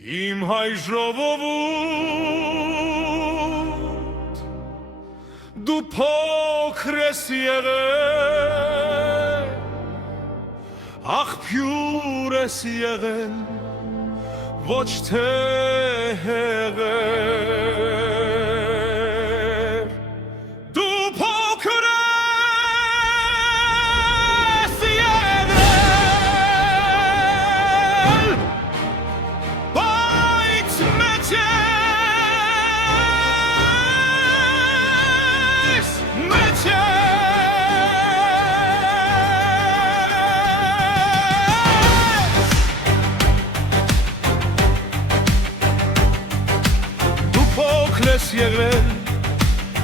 Իմ հայ ժողովուրդ, դու փոքր ես եղել, աղբյուր ես եղել, ոչ թե հեղեր, դու փոքր ես եղել, բայց մեծ ես, մեծ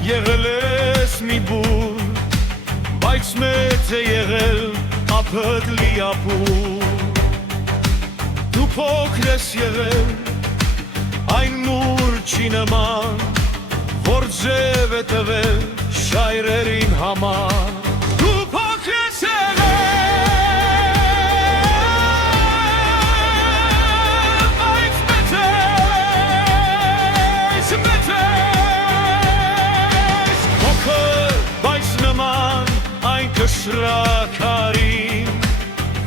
եղել ես մի բուր, բայց մեծ է եղել ափդ լիապուր, դու փոքր ես եղել, այն մուրճի նման, որ ձև է տվել շայրերին համար, դու փոքր ես շրաքարին,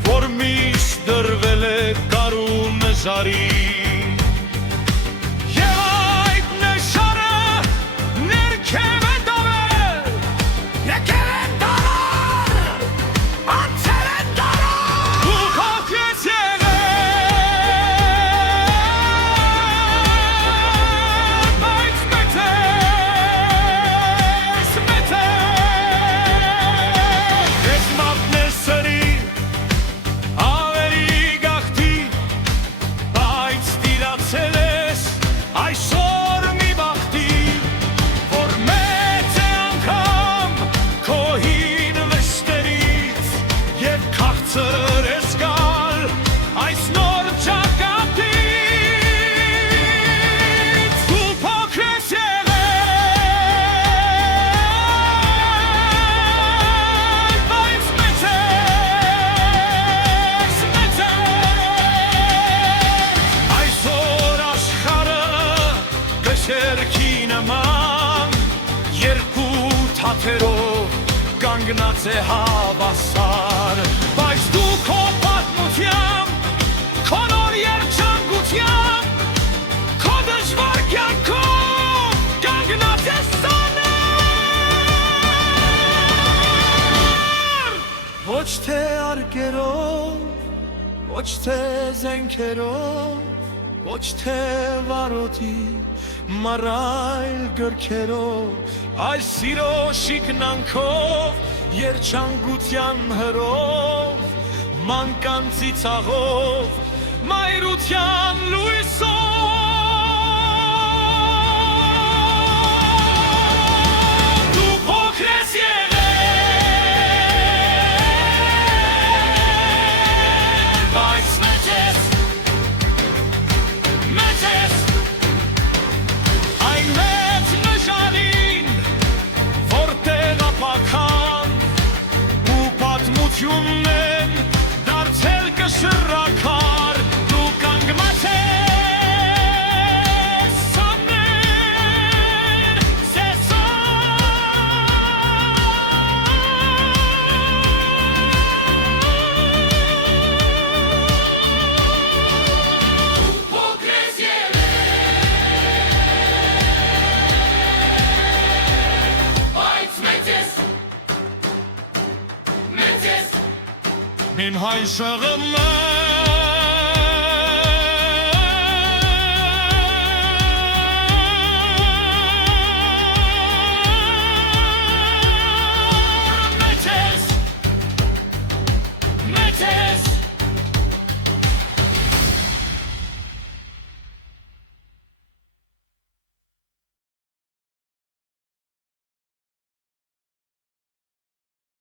որ միշտ դրվել է կարում զարին, և այդ նշանը ներքև է տավել, եկել են դարար, անցել են դարար, դու փոքր ես եղել, բայց մեծ ես, մեծ թաթերով կանգնած է հավասար, բայց դու քո պատմությամբ, քո նոր երջանկությամբ, քո դժվար կյանքով կանգնած ես ծանր, ոչ թե արկերով, ոչ թե զենքերով, ոչ թե վարոտի մարայլ գրքերով, այլ սիրո շիկնանքով, երջանկության հրով, մանկան ծիծաղով, մայրության լույսով, դու փոքր ես եղել, բայց մեծ ես, մեծ ես, այն մեծ նշանին, որտեղ ապաքան ու պատմությունն են դարձել կշռաքար, դու կանգնած ես սանր սեսան, դու փոքր ես եղել, Իմ հայ շեղը